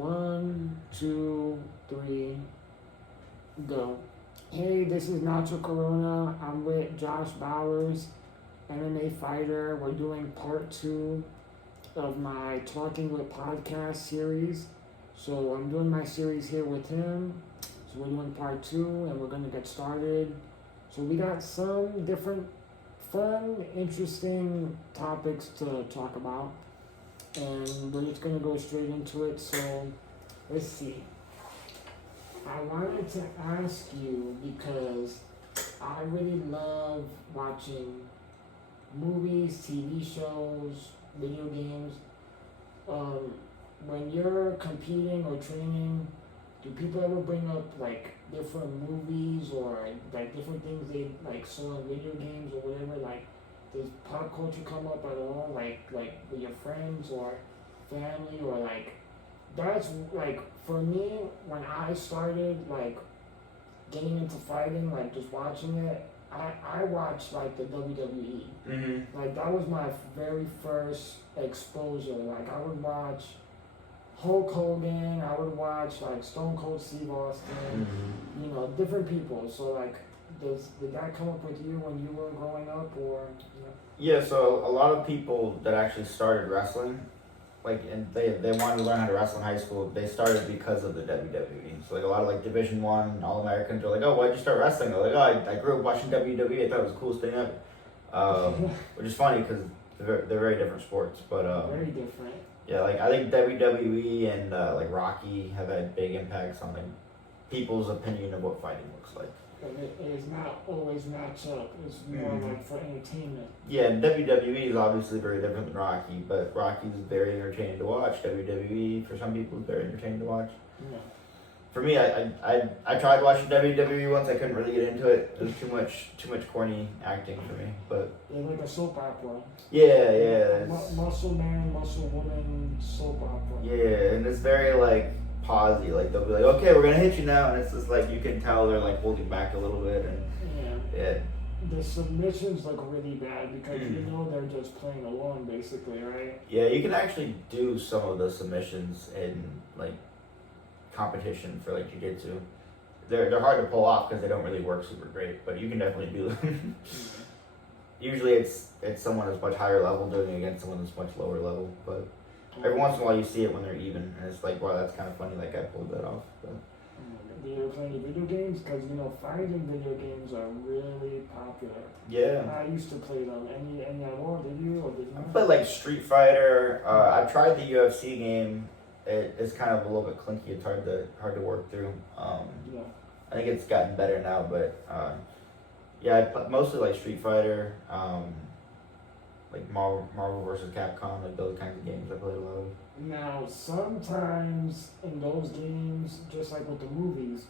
One, two, three, go. Hey, this is Nacho Corona. I'm with Josh Bowers, MMA fighter. We're doing part two of my Talking with podcast series. So I'm doing my series here with him. So we're doing part two and we're going to get started. So we got some different fun, interesting topics to talk about. And we're just going to go straight into it. So let's see. I wanted to ask you because I really love watching movies, TV shows, video games. When you're competing or training, do people ever bring up like different movies or like different things they like saw in video games or whatever? Like, does pop culture come up at all? Like with your friends or family or like? That's like for me when I started like getting into fighting, like just watching it. I watched like the WWE. Mm-hmm. Like that was my very first exposure. Like I would watch Hulk Hogan. I would watch like Stone Cold Steve Austin. Mm-hmm. You know, different people. So like, did that come up with you when you were growing up, or? You know? Yeah, so a lot of people that actually started wrestling, like, and they wanted to learn how to wrestle in high school, they started because of the WWE. So like a lot of like Division I All-Americans are like, oh, why'd you start wrestling? They're like, oh, I grew up watching WWE. I thought it was the coolest thing ever. Which is funny because they're very different sports. But very different. yeah, like I think WWE and like Rocky have had big impacts on like people's opinion of what fighting looks like. But it is not always match up. It's more like for entertainment. Yeah, and WWE is obviously very different than Rocky, but Rocky's very entertaining to watch. WWE, for some people, is very entertaining to watch. Yeah. For me, I tried watching WWE once. I couldn't really get into it. It was too much corny acting for me. But yeah, like a soap opera. Yeah. Muscle man, muscle woman, soap opera. Yeah, and it's very like pausey. Like they'll be like, okay, we're gonna hit you now, and it's just like you can tell they're like holding back a little bit, and yeah. The submissions look really bad because you know they're just playing along basically, right? Yeah, you can actually do some of the submissions in like competition for like jiu-jitsu. They're hard to pull off because they don't really work super great, but you can definitely do them. Usually it's someone that's much higher level doing it against someone that's much lower level, but every once in a while you see it when they're even, and it's like, wow, that's kind of funny that guy pulled that off. But. Do you ever play any video games? Because, you know, fighting video games are really popular. Yeah. I used to play them. Any at all? Did you? Or did you not? I played like Street Fighter. I tried the UFC game. It's kind of a little bit clunky. It's hard to work through. Yeah. I think it's gotten better now, but yeah, mostly like Street Fighter, like Marvel versus Capcom, like those kinds of games I played a lot of. Now, sometimes in those games, just like with the movies,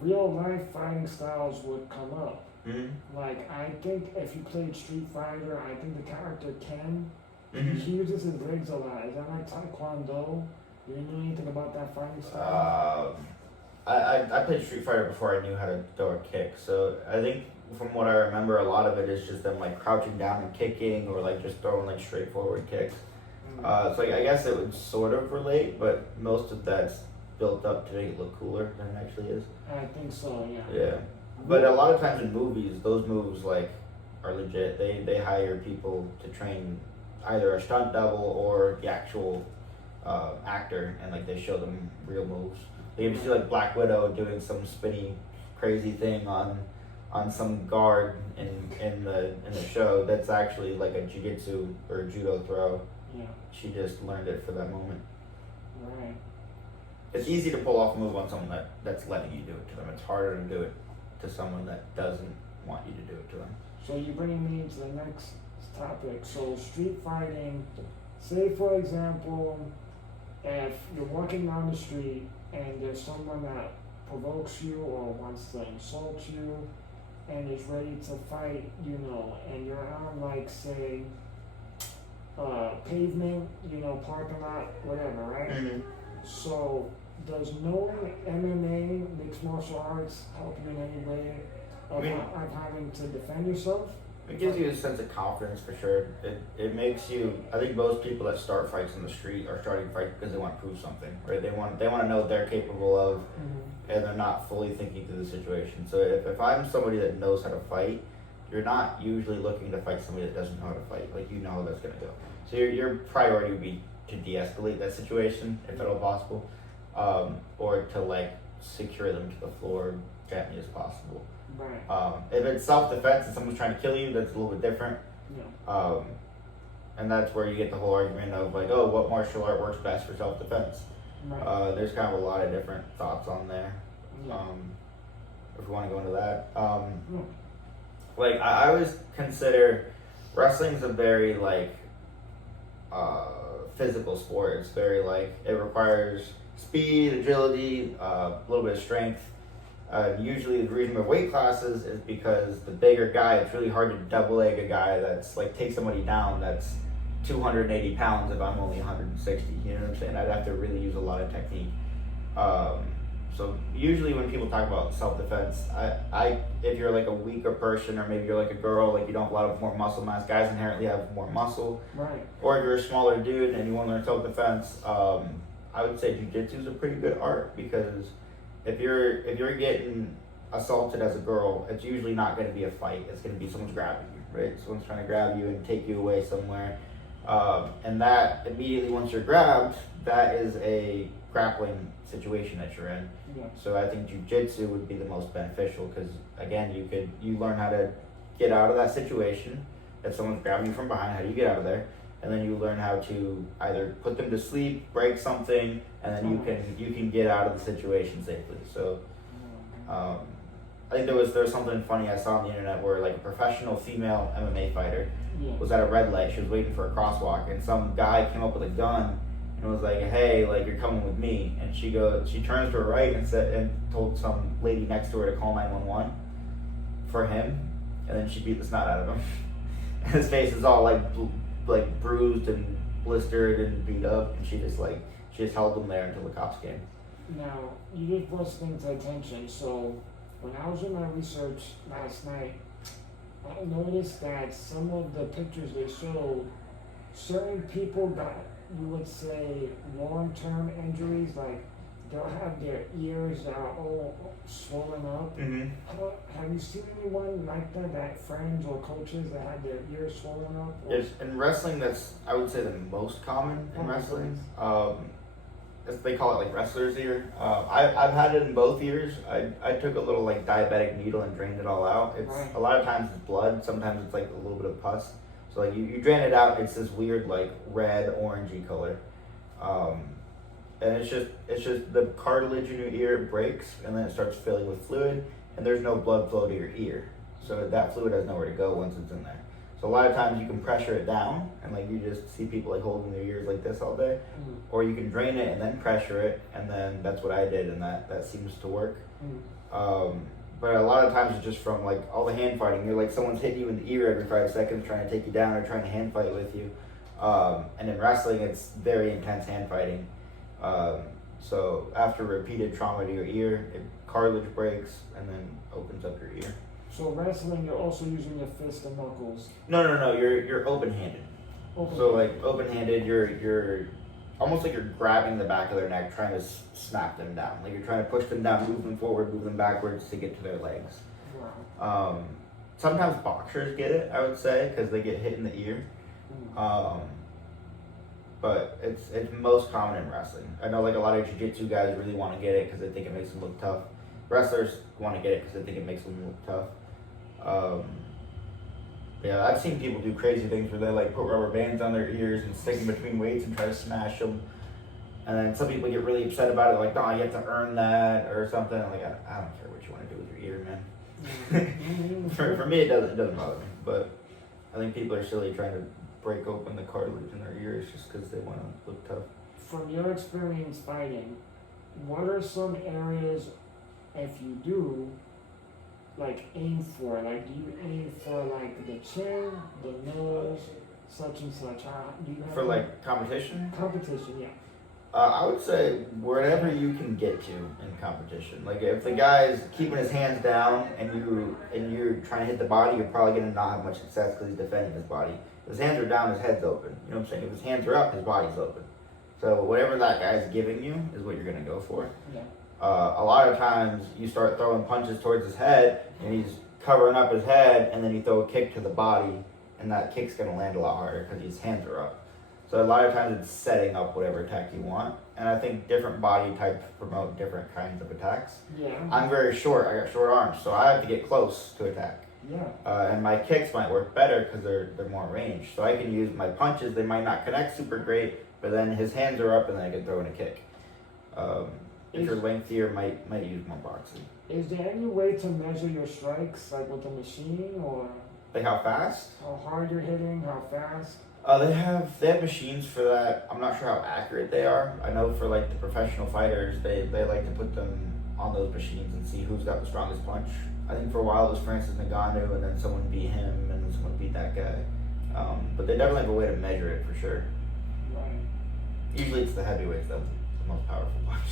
real life fighting styles would come up. Mm-hmm. Like, I think if you played Street Fighter, I think the character Ken, Mm-hmm. he uses his legs a lot. Is that like Taekwondo? Do you know anything about that fighting style? I played Street Fighter before I knew how to throw a kick, so I think from what I remember, a lot of it is just them like crouching down and kicking, or like just throwing like straightforward kicks. So I guess it would sort of relate, but most of that's built up to make it look cooler than it actually is. I think so, yeah. Yeah, but a lot of times in movies, those moves like are legit. They hire people to train either a stunt double or the actual actor, and like they show them real moves. Like if you see like Black Widow doing some spinny, crazy thing on some guard in the show, that's actually like a jiu-jitsu or judo throw. Yeah. She just learned it for that moment. Right. It's easy to pull off a move on someone that's letting you do it to them. It's harder to do it to someone that doesn't want you to do it to them. So you're bringing me into the next topic. So street fighting, say for example, if you're walking down the street and there's someone that provokes you or wants to insult you and is ready to fight, you know, and you're on like say pavement, you know, parking lot, whatever, right? Mm-hmm. So does knowing MMA, mixed martial arts, help you in any way of having to defend yourself? It gives you a sense of confidence for sure. It makes you. I think most people that start fights in the street are starting fights because they want to prove something, right? They want to know what they're capable of, and they're not fully thinking through the situation. So if I'm somebody that knows how to fight, you're not usually looking to fight somebody that doesn't know how to fight. Like you know how that's gonna go. So your priority would be to de-escalate that situation if at all possible, or to like secure them to the floor gently as possible. Right. If it's self-defense and someone's trying to kill you, that's a little bit different. Yeah. And that's where you get the whole argument of like, oh, what martial art works best for self-defense? Right. There's kind of a lot of different thoughts on there. Yeah. If we want to go into that, Yeah. like I always consider wrestling's a very like physical sport. It's very like it requires speed, agility, a little bit of strength. Usually the reason of weight classes is because the bigger guy, it's really hard to double leg a guy that's like take somebody down that's 280 pounds if I'm only 160. You know what I'm saying? I'd have to really use a lot of technique. So usually when people talk about self-defense, I if you're like a weaker person or maybe you're like a girl, like you don't have a lot of more muscle mass, guys inherently have more muscle. Right. Or if you're a smaller dude and you want to learn self-defense, I would say jiu-jitsu is a pretty good art because if you're getting assaulted as a girl, it's usually not going to be a fight. It's going to be someone's grabbing you, right? Someone's trying to grab you and take you away somewhere. And that immediately, once you're grabbed, that is a grappling situation that you're in. Yeah. So I think jiu-jitsu would be the most beneficial because again, you learn how to get out of that situation. If someone's grabbing you from behind, how do you get out of there? And then you learn how to either put them to sleep, break something, and then you can get out of the situation safely. So I think there was something funny I saw on the internet where like a professional female MMA fighter was at a red light. She was waiting for a crosswalk, and some guy came up with a gun and was like, "Hey, like you're coming with me." And she turns to her right and told some lady next to her to call 911 for him, and then she beat the snot out of him. And his face is all like bruised and blistered and beat up, and she just held him there until the cops came. Now, you did brought things to attention. So, when I was doing my research last night, I noticed that some of the pictures they showed, certain people got, you would say, long-term injuries, like they'll have their ears that are all swollen up. Mm-hmm. Have you seen anyone like that friends or coaches that have their ears swollen up? Yes, in wrestling, that's I would say the most common in wrestling. They call it like wrestler's ear. I've had it in both ears. I took a little like diabetic needle and drained it all out. It's a lot of times it's blood. Sometimes it's like a little bit of pus. So like you drain it out, it's this weird like red orangey color. And it's just the cartilage in your ear breaks and then it starts filling with fluid and there's no blood flow to your ear. So that fluid has nowhere to go once it's in there. So a lot of times you can pressure it down and like you just see people like holding their ears like this all day. Or you can drain it and then pressure it, and then that's what I did, and that seems to work. But a lot of times it's just from like all the hand fighting. You're like someone's hitting you in the ear every 5 seconds trying to take you down or trying to hand fight with you. And in wrestling it's very intense hand fighting. So after repeated trauma to your ear, cartilage breaks and then opens up your ear. So wrestling, you're also using your fist and knuckles. No. You're open-handed. So like open-handed, you're almost like you're grabbing the back of their neck, trying to snap them down. Like you're trying to push them down, move them forward, move them backwards to get to their legs. Wow. Sometimes boxers get it, I would say, because they get hit in the ear. But it's most common in wrestling. I know like a lot of jiu-jitsu guys really want to get it because they think it makes them look tough. Wrestlers want to get it because they think it makes them look tough. Yeah, I've seen people do crazy things where they like put rubber bands on their ears and stick them between weights and try to smash them. And then some people get really upset about it, like, no, you have to earn that or something. Like, I don't care what you want to do with your ear, man. For me, it doesn't bother me. But I think people are silly trying to break open the cartilage in their ears just because they want to look tough. From your experience fighting, what are some areas, if you do, like aim for? Like, do you aim for like the chin, the nose, such and such? Do you have for like competition? Competition, yeah. I would say wherever you can get to in competition. Like if the guy's keeping his hands down and you're trying to hit the body, you're probably gonna not have much success because he's defending his body. If his hands are down, his head's open. You know what I'm saying? If his hands are up, his body's open. So whatever that guy's giving you is what you're gonna go for. Yeah. A lot of times you start throwing punches towards his head and he's covering up his head, and then you throw a kick to the body, and that kick's gonna land a lot harder because his hands are up. So a lot of times it's setting up whatever attack you want, and I think different body types promote different kinds of attacks. Yeah. I'm very short. I got short arms, so I have to get close to attack. Yeah. And my kicks might work better because they're more range. So I can use my punches. They might not connect super great, but then his hands are up, and then I can throw in a kick. If you're lengthier, might use more boxing. Is there any way to measure your strikes, like with the machine, or Like how fast? how hard you're hitting, how fast? They have machines for that. I'm not sure how accurate they are. I know for like the professional fighters, they like to put them on those machines and see who's got the strongest punch. I think for a while it was Francis Ngannou, and then someone beat him, and then someone beat that guy. But they definitely have a way to measure it for sure. Right. Usually it's the heavyweights that's the most powerful punch.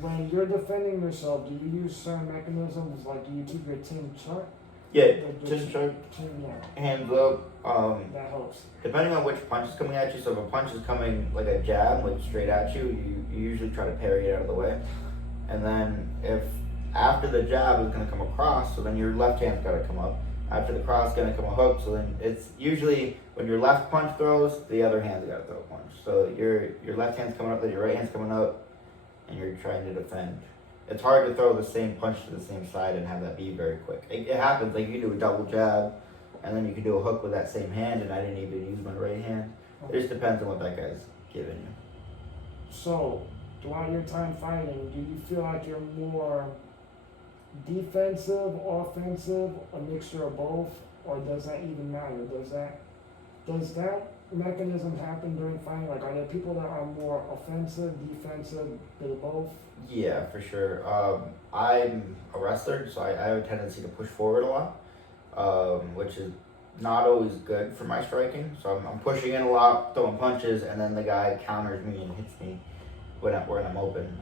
When you're defending yourself, do you use certain mechanisms? Like, do you keep your team sharp? Yeah, The just try team, yeah, hands up. that helps. Depending on which punch is coming at you, so if a punch is coming like a jab, like straight at you, you usually try to parry it out of the way. And then if after the jab is going to come across, so then your left hand's got to come up. After the cross, going to come a hook. So then it's usually when your left punch throws, the other hand's got to throw a punch. So your left hand's coming up, then your right hand's coming up, and you're trying to defend. It's hard to throw the same punch to the same side and have that be very quick. It happens. Like you can do a double jab, and then you can do a hook with that same hand, and I didn't even use my right hand. It just depends on what that guy's giving you. So, throughout your time fighting, do you feel like you're more defensive, offensive, a mixture of both, or does that even matter? Does that mechanism happen during fighting? Like, are there people that are more offensive, defensive, bit of both? Yeah, for sure. I'm a wrestler, so I have a tendency to push forward a lot, which is not always good for my striking. So I'm pushing in a lot, throwing punches, and then the guy counters me and hits me when I'm open.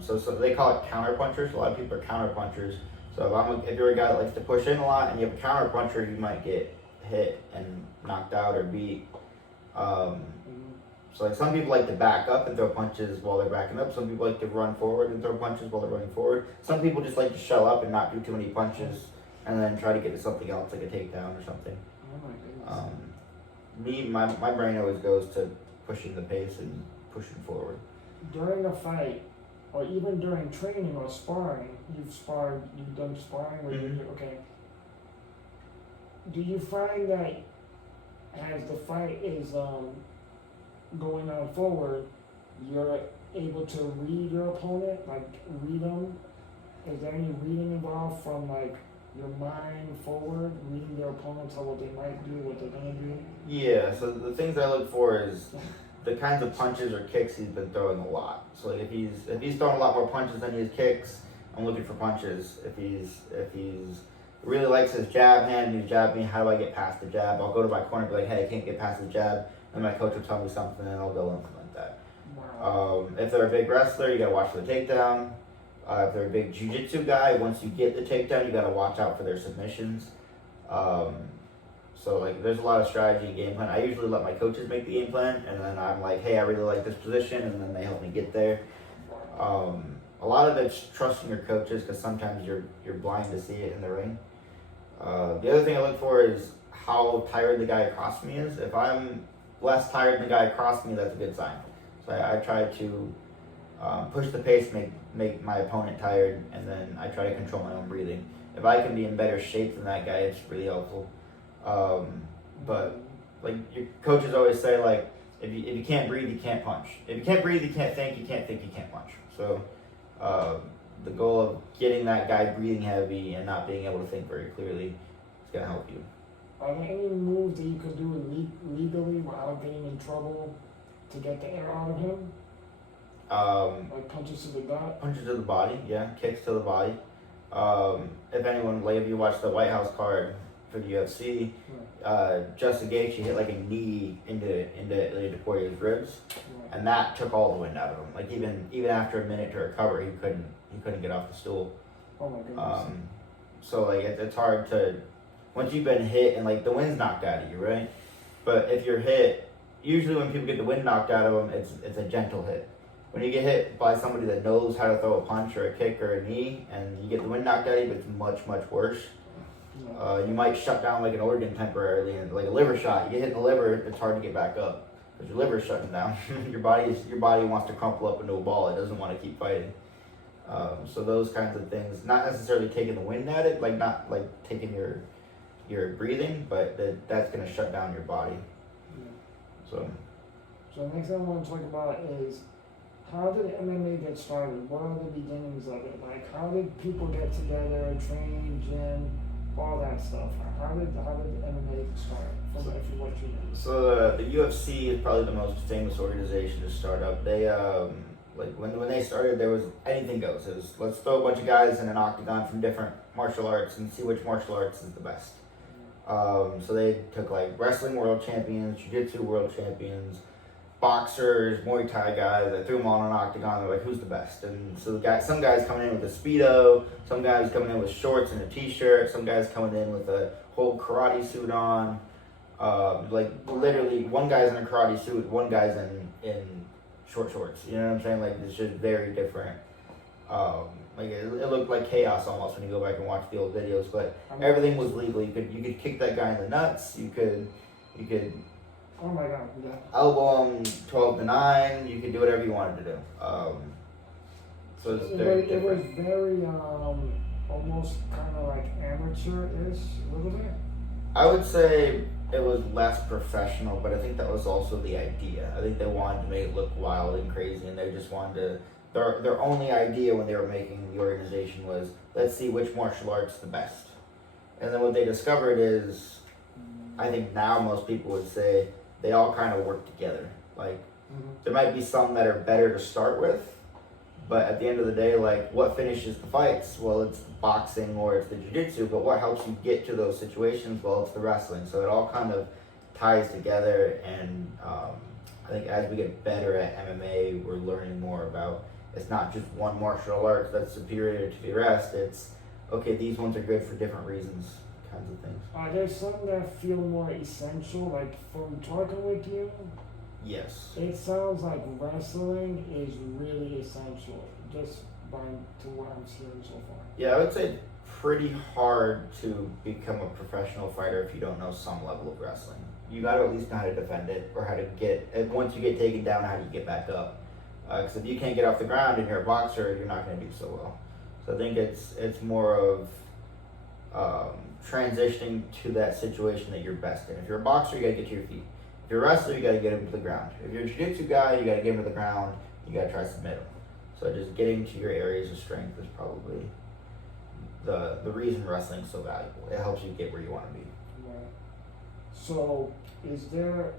So they call it counter punchers. A lot of people are counter punchers. So if you're a guy that likes to push in a lot and you have a counter puncher, you might get hit and knocked out or beat. So like some people like to back up and throw punches while they're backing up. Some people like to run forward and throw punches while they're running forward. Some people just like to shell up and not do too many punches and then try to get to something else like a takedown or something. Oh my goodness. My brain always goes to pushing the pace and pushing forward. During a fight, or even during training or sparring, you've done sparring where Mhm. okay. Do you find that as the fight is going on forward, you're able to read your opponent, like read them? Is there any reading involved from like your mind forward, reading their opponents or what they might do, what they're gonna do? Yeah, so the things I look for is the kinds of punches or kicks he's been throwing a lot. So like if he's throwing a lot more punches than he has kicks, I'm looking for punches. If he's really likes his jab hand and he's jabbed me, how do I get past the jab? I'll go to my corner and be like, hey, I can't get past the jab. And my coach will tell me something and I'll go implement that. Wow. If they're a big wrestler, you gotta watch for the takedown. If they're a big jiu-jitsu guy, once you get the takedown, you gotta watch out for their submissions. So like there's a lot of strategy and game plan. I usually let my coaches make the game plan, and then I'm like, hey, I really like this position, and then they help me get there. A lot of it's trusting your coaches because sometimes you're blind to see it in the ring. The other thing I look for is how tired the guy across me is. If I'm less tired than the guy across me, that's a good sign. So I try to push the pace, make my opponent tired, and then I try to control my own breathing. If I can be in better shape than that guy, it's really helpful. But like your coaches always say, like if you can't breathe, you can't punch. If you can't breathe, you can't think. You can't think, you can't punch. So the goal of getting that guy breathing heavy and not being able to think very clearly is gonna help you. Are there any moves that you could do legally without getting in trouble to get the air out of him? Like punches to the gut? Punches to the body, yeah. Kicks to the body. If anyone, like if you watch the White House card for the UFC. Justin Gaethje hit like a knee into Ilya Poirier's ribs, and that took all the wind out of him. Like even after a minute to recover, he couldn't get off the stool. Oh my goodness. So like it's hard to, once you've been hit and like the wind's knocked out of you, right? But if you're hit, usually when people get the wind knocked out of them, it's a gentle hit. When you get hit by somebody that knows how to throw a punch or a kick or a knee, and you get the wind knocked out of you, it's much worse. You might shut down like an organ temporarily, and like a liver shot, you get hit in the liver, it's hard to get back up because your liver's shutting down. your body wants to crumple up into a ball; it doesn't want to keep fighting. So those kinds of things, not necessarily taking the wind at it, like not like taking your breathing, but that's gonna shut down your body. So the next thing I want to talk about is, how did MMA get started? What are the beginnings of it? Like, how did people get together, train, gym, all that stuff? How did MMA start? From what you know. So the UFC is probably the most famous organization to start up. They like when they started, there was anything goes. It was, let's throw a bunch of guys in an octagon from different martial arts and see which martial arts is the best. So they took like wrestling world champions, jiu-jitsu world champions, boxers, Muay Thai guys. They threw them all in an octagon. They're like, who's the best? And so some guys coming in with a Speedo, some guys coming in with shorts and a t-shirt, some guys coming in with a whole karate suit on. Like literally, one guy's in a karate suit, one guy's in short shorts. You know what I'm saying? Like it's just very different. Like it looked like chaos almost when you go back and watch the old videos, but everything was legal. You could kick that guy in the nuts. You could. Oh my God! Yeah. Elbow him 12-9. You could do whatever you wanted to do. So it was very almost kind of like amateur-ish a little bit. I would say it was less professional, but I think that was also the idea. I think they wanted to make it look wild and crazy, and they just wanted to. Their only idea when they were making the organization was, let's see which martial art's the best. And then what they discovered is, I think now most people would say, they all kind of work together. Like, there might be some that are better to start with, but at the end of the day, like, what finishes the fights? Well, it's the boxing or it's the jiu-jitsu, but what helps you get to those situations? Well, it's the wrestling. So it all kind of ties together, and I think as we get better at MMA, we're learning more about, it's not just one martial art that's superior to the rest. It's, okay, these ones are good for different reasons, kinds of things. Are there some that feel more essential? Like from talking with you, yes, it sounds like wrestling is really essential, just to what I'm seeing so far. Yeah, I would say pretty hard to become a professional fighter if you don't know some level of wrestling. You got to at least know how to defend it, or how to once you get taken down, how do you get back up? Because if you can't get off the ground and you're a boxer, you're not going to do so well. So I think it's more of transitioning to that situation that you're best in. If you're a boxer, you got to get to your feet. If you're a wrestler, you got to get him to the ground. If you're a jiu-jitsu guy, you got to get him to the ground. You got to try to submit him. So just getting to your areas of strength is probably the reason wrestling's so valuable. It helps you get where you want to be. Right. So is there?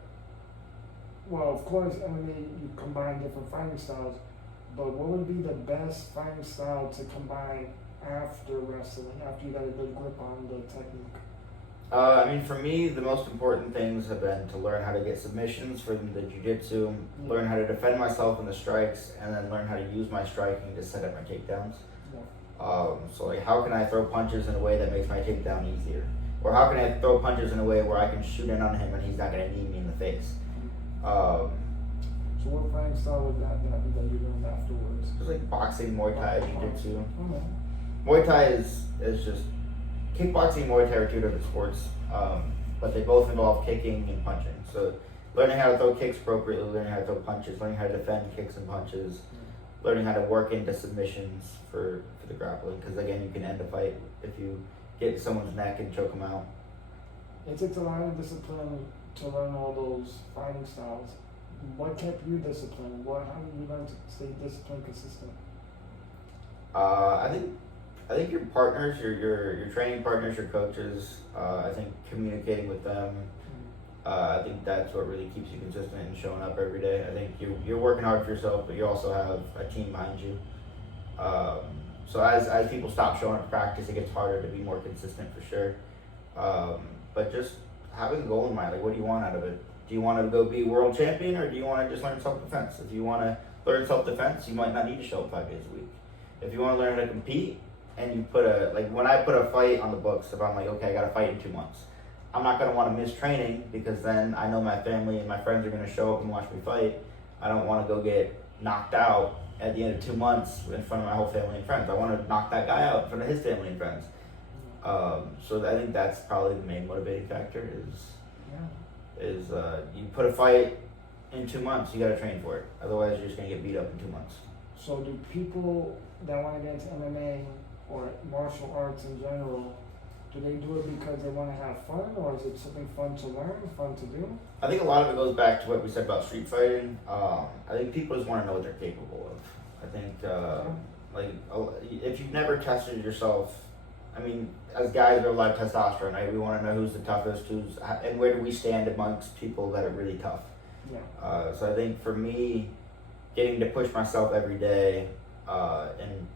Well, of course, MMA, you combine different fighting styles, but what would be the best fighting style to combine after wrestling, after you got a good grip on the technique? I mean, for me, the most important things have been to learn how to get submissions from the jiu-jitsu, learn how to defend myself in the strikes, and then learn how to use my striking to set up my takedowns. Yeah. So, like, how can I throw punches in a way that makes my takedown easier? Or how can I throw punches in a way where I can shoot in on him and he's not going to knee me in the face? So what fighting style would that be that you learned afterwards? It's like boxing, Muay Thai, jiu-jitsu. Okay. Muay Thai is just, kickboxing and Muay Thai are two different sports, but they both involve kicking and punching. So learning how to throw kicks appropriately, learning how to throw punches, learning how to defend kicks and punches, learning how to work into submissions for the grappling, because again, you can end a fight if you get someone's neck and choke them out. It takes a lot of discipline to learn all those fighting styles. What kept you disciplined? How did you learn to stay disciplined, consistent? I think your partners, your training partners, your coaches. I think communicating with them. I think that's what really keeps you consistent and showing up every day. I think you're working hard for yourself, but you also have a team behind you. So as people stop showing up to practice, it gets harder to be more consistent for sure. But just having a goal in mind, like what do you want out of it? Do you want to go be world champion, or do you want to just learn self-defense? If you want to learn self-defense, you might not need to show up 5 days a week. If you want to learn how to compete, and you put when I put a fight on the books, if I'm like, okay, I got to fight in 2 months, I'm not going to want to miss training, because then I know my family and my friends are going to show up and watch me fight. I don't want to go get knocked out at the end of 2 months in front of my whole family and friends. I want to knock that guy out in front of his family and friends. So I think that's probably the main motivating factor is you put a fight in 2 months, you got to train for it. Otherwise, you're just going to get beat up in 2 months. So do people that want to get into MMA or martial arts in general, do they do it because they want to have fun, or is it something fun to learn, fun to do? I think a lot of it goes back to what we said about street fighting. I think people just want to know what they're capable of. I think if you've never tested yourself, I mean, as guys, we have a lot of testosterone, right? We want to know who's the toughest, and where do we stand amongst people that are really tough. Yeah. So I think for me, getting to push myself every day and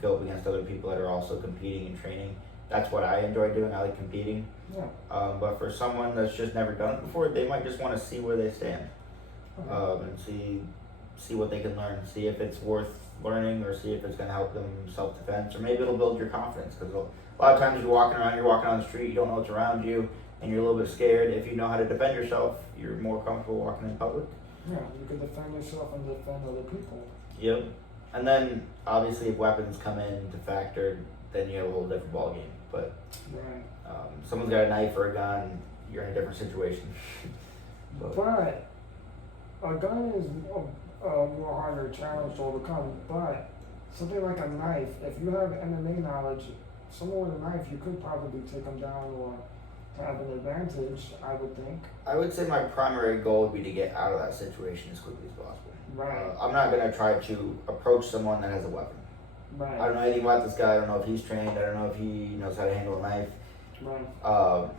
go up against other people that are also competing and training, that's what I enjoy doing. I like competing. Yeah. But for someone that's just never done it before, they might just want to see where they stand, and see what they can learn, see if it's worth learning, or see if it's going to help them self-defense, or maybe it'll build your confidence, because a lot of times you're walking on the street, you don't know what's around you, and you're a little bit scared. If you know how to defend yourself, you're more comfortable walking in public. Yeah, you can defend yourself and defend other people. Yep. And then obviously if weapons come into factor, then you have a whole different ball game. But right. Someone's got a knife or a gun, you're in a different situation. But a gun is a more harder challenge to overcome. But something like a knife, if you have MMA knowledge, someone with a knife, you could probably take them down or have an advantage, I would think. I would say my primary goal would be to get out of that situation as quickly as possible. Right. I'm not going to try to approach someone that has a weapon. Right. I don't know anything about this guy. I don't know if he's trained. I don't know if he knows how to handle a knife. Right.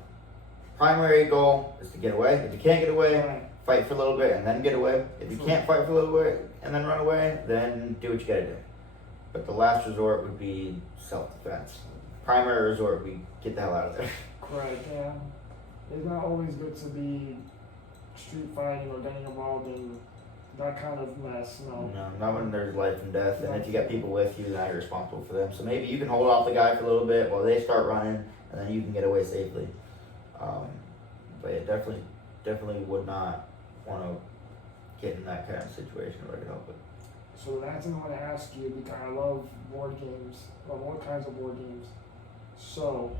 Primary goal is to get away. If you can't get away, right. Fight for a little bit and then get away. If you True. can't fight for a little bit and then run away, then do what you gotta do. But the last resort would be self-defense. Primary resort would be get the hell out of there. Correct, yeah. It's not always good to be street fighting or getting involved in that kind of mess, no. No, not when there's life and death, and if you got people with you, then you're responsible for them. So maybe you can hold off the guy for a little bit while they start running, and then you can get away safely. But yeah, definitely would not want to get in that kind of situation if I could help it. So the last thing I want to ask you, because I love board games, well, all kinds of board games. So,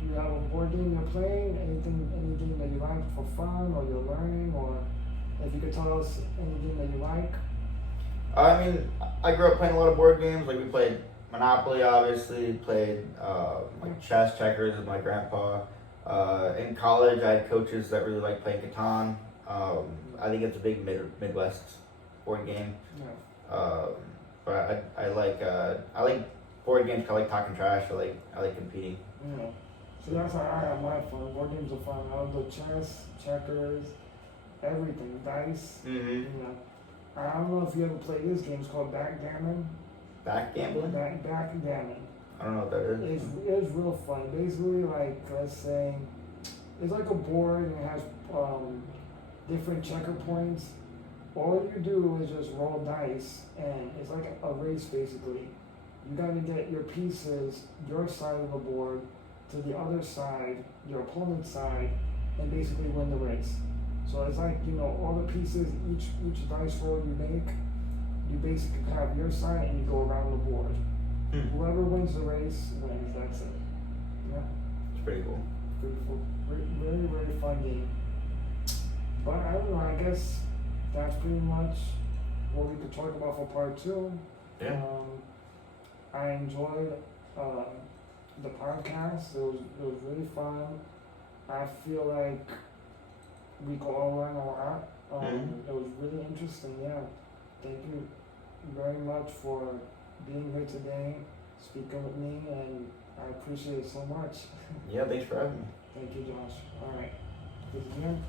do you have a board game you're playing? Any game that you like for fun, or you're learning, or if you could tell us any game that you like? I mean, I grew up playing a lot of board games. Like we played Monopoly, obviously. Played like chess, checkers with my grandpa. In college, I had coaches that really liked playing Catan. I think it's a big Midwest board game. Yeah. But I like board games. I like talking trash. I like competing. Yeah. So that's how I have my fun. Board games are fun. I love chess, checkers, everything, dice. Mm-hmm. You know. I don't know if you ever played this game. It's called backgammon. Backgammon? Backgammon. I don't know what that is. It's real fun. Basically, like, let's say, it's like a board and it has different checker points. All you do is just roll dice, and it's like a race basically. You gotta get your pieces, your side of the board, to the other side, your opponent's side, and basically win the race. So it's like, all the pieces, each dice roll you make, you basically have your side and you go around the board. Whoever wins the race wins, that's it. Yeah. It's pretty cool. Very, very fun game. But I don't know, I guess that's pretty much what we could talk about for part 2. Yeah. I enjoyed the podcast. It was really fun. I feel like we could all learn a lot. It was really interesting, yeah. Thank you very much for being here today, speaking with me, and I appreciate it so much. Yeah, thanks for having me. Thank you, Josh. All right. This is him.